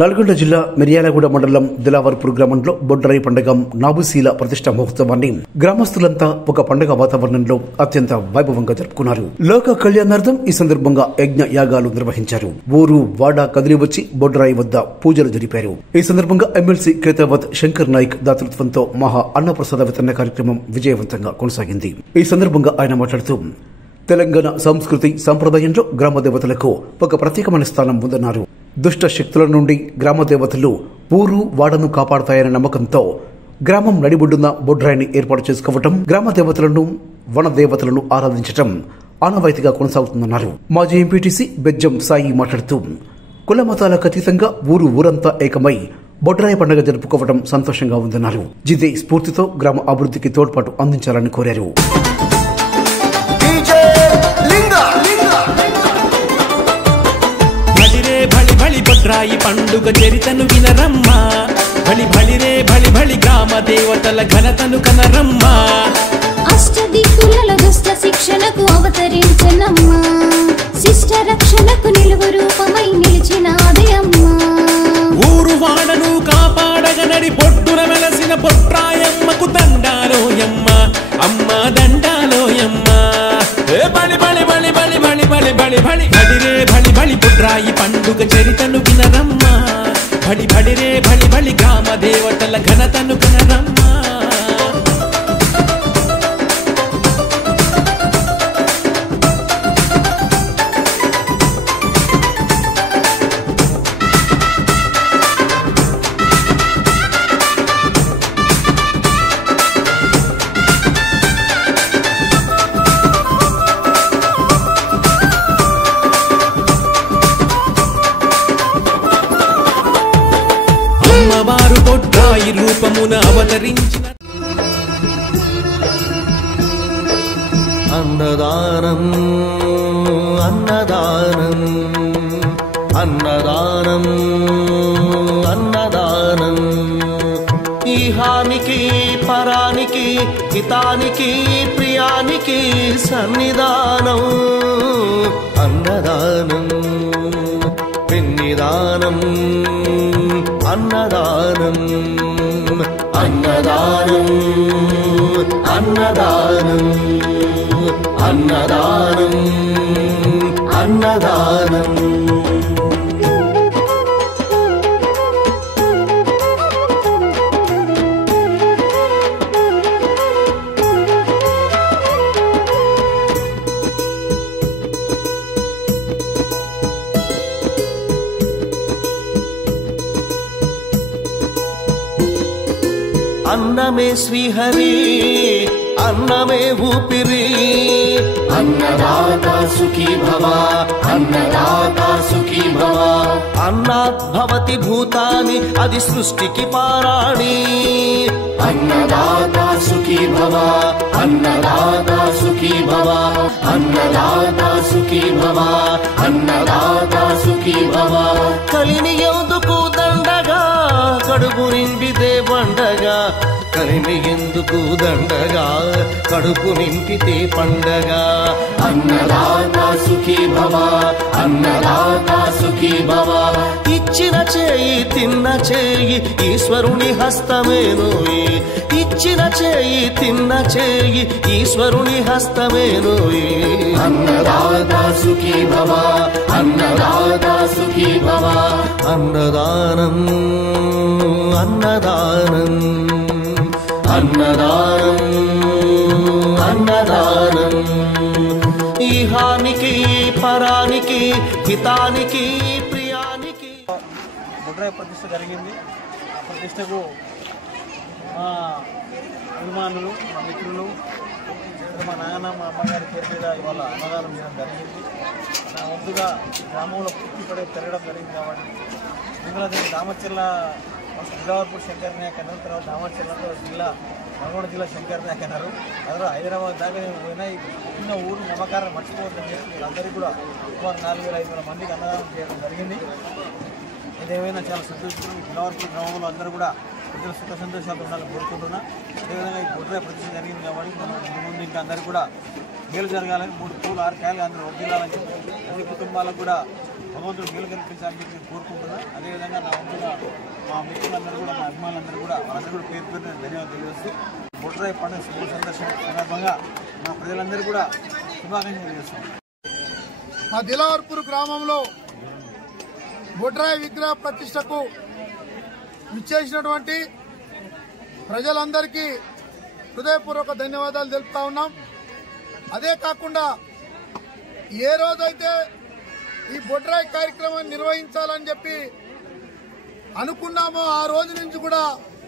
నల్గొండ జిల్లా మిర్యాలగూడ మండలం దిలావర్పూర్ గ్రామంలో బొడ్రాయి పండుగ నాబుశీల ప్రతిష్ఠా మహోత్సవాన్ని గ్రామస్తులంతా ఒక పండుగ వాతావరణంలో అత్యంత వైభవంగా జరుపుకున్నారు. లోక కళ్యాణార్థం ఈ సందర్భంగా యజ్ఞ యాగాలు నిర్వహించారు. ఊరు వాడ కదిలి వచ్చి బొడ్రాయి వద్ద పూజలు జరిపారు. ఈ సందర్భంగా ఎమ్మెల్సీ కేతావత్ శంకర్ నాయక్ దాతృత్వంతో మహా అన్నప్రసాద వితరణ కార్యక్రమం విజయవంతంగా కొనసాగింది. ఈ సందర్భంగా ఆయన మాట్లాడుతూ తెలంగాణ సంస్కృతి సంప్రదాయంలో గ్రామ దేవతలకు ఒక ప్రత్యేకమైన స్థానం ఉందన్నారు. దుష్ట శక్తుల నుండి గ్రామ దేవతలు ఊరు వాడను కాపాడతాయనే నమ్మకంతో గ్రామం నడిబొడ్డున బొడ్రాయిని ఏర్పాటు చేసుకోవటం, గ్రామ దేవతలను వన దేవతలను ఆరాధించటం ఆనవాయితీగా కొనసాగుతుందన్నారు. మాజీ ఎంపీటీసీ బెజ్జం సాయి మాట్లాడుతూ కుల మతాలకు అతీతంగా ఊరంతా ఏకమై బొడ్రాయి పండుగ జరుపుకోవడం సంతోషంగా ఉందన్నారు. ఇదే స్ఫూర్తితో గ్రామ అభివృద్ధికి తోడ్పాటు అందించాలని కోరారు. బొడ్రాయి పండుగ చరితను వినరమ్మా, బలి బలిరే బలి బలి గ్రామ దేవతల ఘనతను కనరమ్మా. అష్టదిక్కులలో దుష్ట శిక్షణకు అవతరించనమ్మా, శిష్ట రక్షణకు నిలువు రూపమై నిలిచినాదయమ్మా. ఊరు వాడను కాపాడగనడి పొట్టున వెలసిన బొడ్రాయమ్మకు దండాలోయమ్మ, అమ్మ దండాలోయమ్మ. బలి బలి బలి బలి బలి బలి బలి బలి బలిరే బలి బలి బొడ్రాయి పండుగ చరితను వినరమ్మా, బలి బలిరే బలి బలి గ్రామ దేవతల ఘనతను కనరమ్మా. అమ్మవారు బొడ్రాయి రూపమున అవతరించిన అన్నదానం అన్నదానం అన్నదానం అన్నదానం. ఈహానికి పరానికి హితానికి ప్రియానికి సన్నిధానం. అన్నదానం పెన్నిదానం అన్నదానం అన్నదానం అన్నదానం అన్నదానం అన్నదానం. అన్నమే శ్రీహరి అన్నమే ఊపిరి. అన్నదాత సుఖీ భవ అన్నదాత సుఖీ భవ. అన్నాత్ భవతి భూతాని అది సృష్టికి పారాణి. అన్నదాత సుఖీ భవ అన్నదాత సుఖీ భవ అన్నదాత సుఖీ భవ అన్నదాత సుఖీ భవ. కలిని ఎందుకు దండగా కడుపు నిండితే పండగా, కలిమి ఎందుకు దండగా కడుపు నింపితే పండగ. అన్నదాత సుఖీ భవ అన్నదాత సుఖీ భవ. ఇచ్చిన చేయి తిన్న చేయి ఈశ్వరుని హస్తమేనోయి. ఇచ్చిన చేయి తిన్న చేయి ఈశ్వరుని హస్తమేనోయి. అన్నదాత సుఖీ భవ అన్నదాత సుఖీ భవ. అన్నదానం అన్నదానం అన్నదానం అన్నదానం. ఈహానికి పరానికి హితానికి ప్రియానికి. బొడ్రాయి ప్రతిష్ఠ జరిగింది. ఆ ప్రతిష్టకు మా అభిమానులు మా మిత్రులు మా నాన్న మా అమ్మగారి పేరు మీద ఇవాళ అన్నదానం చేయడం జరిగింది. నా వంతుగా గ్రామంలో పూర్తిపడే పెరగడం జరిగింది. కాబట్టి మిమ్మల్ని దీన్ని దామచర్ల దిలావర్పూర్ శంకర్ నాయక్ అన్నారు, తర్వాత దామచర్లతో నల్గొండ జిల్లా శంకర్ నాయక్ అన్నారు. అందులో హైదరాబాద్ దాకా నేను పోయినా చిన్న ఊరు నమ్మకాలను మర్చిపోవద్దని చెప్పి వీళ్ళందరికీ కూడా సుమారు 4500 మందికి అన్నదానం చేయడం జరిగింది. ఇదేమైనా చాలా సంతోషం. దిలావర్పూర్ గ్రామంలో అందరూ కూడా ప్రజలు సుఖ సంతోషాలు ఉండాలని కోరుకుంటున్నా. అదేవిధంగా ఈ బొడ్రాయి ప్రతిష్ఠ జరిగింది కాబట్టి మనం ముందు ఇంకా అందరూ కూడా మేలు జరగాలని 3 పూలు 6 కాయలు అందరూ వర్దిల్లాలని చెప్పి అన్ని కుటుంబాలకు కూడా భగవంతుడు మేలు కల్పించాలని చెప్పి నేను కోరుకుంటున్నాను. అదేవిధంగా నా వంతుగా మా మిత్రులందరూ కూడా మా అభిమానులందరూ కూడా వాళ్ళందరూ కూడా పేరు పేరు ధన్యవాదాలు తెలియజేస్తూ బొడ్రాయి పండుగ శుభ సందర్భంగా మా ప్రజలందరూ కూడా శుభాకాంక్షలు తెలియజేస్తున్నాం. మా దిలావర్పూర్ గ్రామంలో బొడ్రాయి విగ్రహ ప్రతిష్టకు విచ్చేసినటువంటి ప్రజలందరికీ హృదయపూర్వక ధన్యవాదాలు తెలుపుతా ఉన్నాం. అదే కాకుండా ఏ రోజైతే ఈ బొడ్రాయి కార్యక్రమాన్ని నిర్వహించాలని చెప్పి అనుకున్నామో ఆ రోజు నుంచి కూడా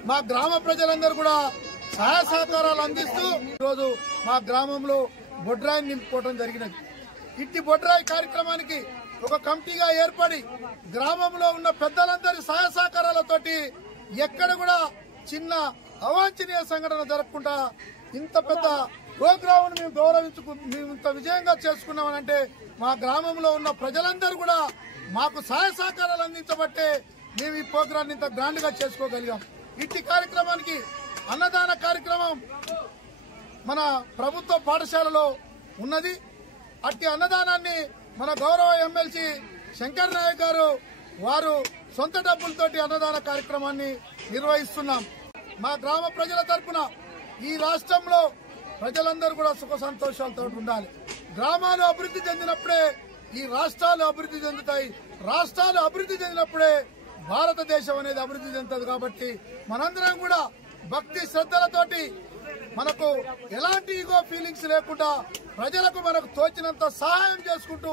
మా గ్రామ ప్రజలందరూ కూడా సహాయ సహకారాలు అందిస్తూ ఈరోజు మా గ్రామంలో బొడ్రాయిని నింపుకోవడం జరిగినది. ఇట్టి బొడ్రాయి కార్యక్రమానికి ఒక కమిటీగా ఏర్పడి గ్రామంలో ఉన్న పెద్దలందరి సహాయ సహకారాలతోటి ఎక్కడ కూడా చిన్న అవాంఛనీయ సంఘటన జరగకుండా ఇంత పెద్ద ప్రోగ్రామ్ మేము ఇంత విజయంగా చేసుకున్నామనంటే మా గ్రామంలో ఉన్న ప్రజలందరూ కూడా మాకు సహాయ సహకారాలు అందించబట్టే మేము ఈ ప్రోగ్రాం ఇంత గ్రాండ్ గా చేసుకోగలిగాం. ఇట్టి కార్యక్రమానికి అన్నదాన కార్యక్రమం మన ప్రభుత్వ పాఠశాలలో ఉన్నది. అట్టి అన్నదానాన్ని మన గౌరవ ఎమ్మెల్సీ శంకర్ నాయక్ గారు వారు సొంత డబ్బులతోటి అన్నదాన కార్యక్రమాన్ని నిర్వహిస్తున్నాం. మా గ్రామ ప్రజల తరపున ఈ రాష్ట్రంలో ప్రజలందరూ కూడా సుఖ సంతోషాలతో ఉండాలి. గ్రామాలు అభివృద్ధి చెందినప్పుడే ఈ రాష్ట్రాలు అభివృద్ధి చెందుతాయి. రాష్ట్రాలు అభివృద్ధి చెందినప్పుడే భారతదేశం అనేది అభివృద్ధి చెందుతుంది. కాబట్టి మనందరం కూడా భక్తి శ్రద్ధలతోటి మనకు ఎలాంటి ఈగో ఫీలింగ్స్ లేకుండా ప్రజలకు మనకు తోచినంత సహాయం చేసుకుంటూ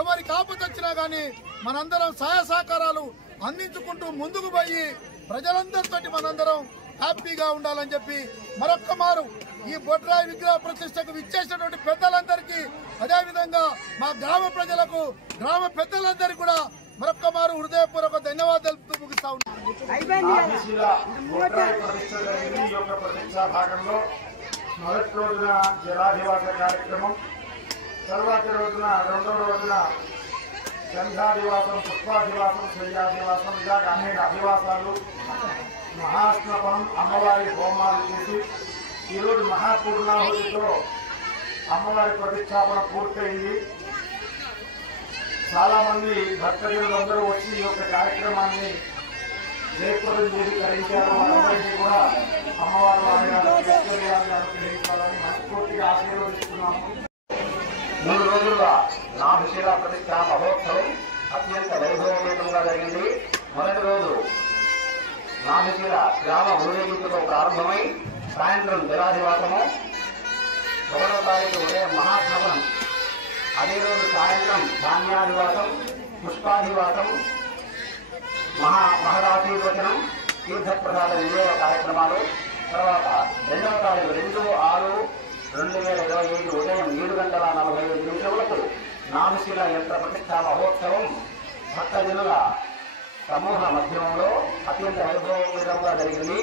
ఎవరికి ఆపద వచ్చినా గానీ మనందరం సహాయ సహకారాలు అందించుకుంటూ ముందుకు పోయి ప్రజలందరితోటి మనందరం హ్యాపీగా ఉండాలని చెప్పి మరొక్క మారు ఈ బొడ్రాయి విగ్రహ ప్రతిష్టకు విచ్చేసినటువంటి పెద్దలందరికీ అదేవిధంగా మా గ్రామ ప్రజలకు గ్రామ పెద్దలందరికీ కూడా మరొక్క మారు హృదయపూర్వక ధన్యవాదాలు ముగిస్తా ఉన్నాం. మొదటి రోజున జలాధివాస కార్యక్రమం, తర్వాతి రోజున రెండవ రోజున గంధాధివాసం, పుష్పాధివాసం, శయ్యాధివాసం ఇలాగ అనేక అధివాసాలు, మహాస్నపనం, అమ్మవారి హోమాలు చేసి ఈరోజు మహాపూర్ణాహుతితో అమ్మవారి ప్రతిష్టాపన పూర్తయింది. చాలా మంది భక్తజనులందరూ వచ్చి ఈ యొక్క కార్యక్రమాన్ని జయప్రదం చేకరించారు. వారందరికీ కూడా అమ్మవారు అనుగ్రహించాలని మనస్ఫూర్తిగా ఆశీర్వదిస్తున్నాము. 3 రోజులుగా నాభిశిలా ప్రతిష్ఠా మహోత్సవం అత్యంత వైభవపేతంగా జరిగింది. మొదటి రోజు నాభిశిల గ్రామ ఊరేగింపుతో ప్రారంభమై సాయంత్రం జలాధివాసము, 1వ తారీఖు ఉదయం మహాస్నపనం, అదే రోజు సాయంత్రం ధాన్యాధివాసం, పుష్పాధివాసం, మహదాశీర్వచనం, తీర్థప్రసాద వినియోగ కార్యక్రమాలు. తర్వాత 2వ తారీఖు 2/6/2025 ఉదయం 7:45 నాభిశిల యంత్ర ప్రతిష్ఠా మహోత్సవం భక్తజనుల సమూహ మధ్యమంలో అత్యంత వైభవపేతంగా జరిగింది.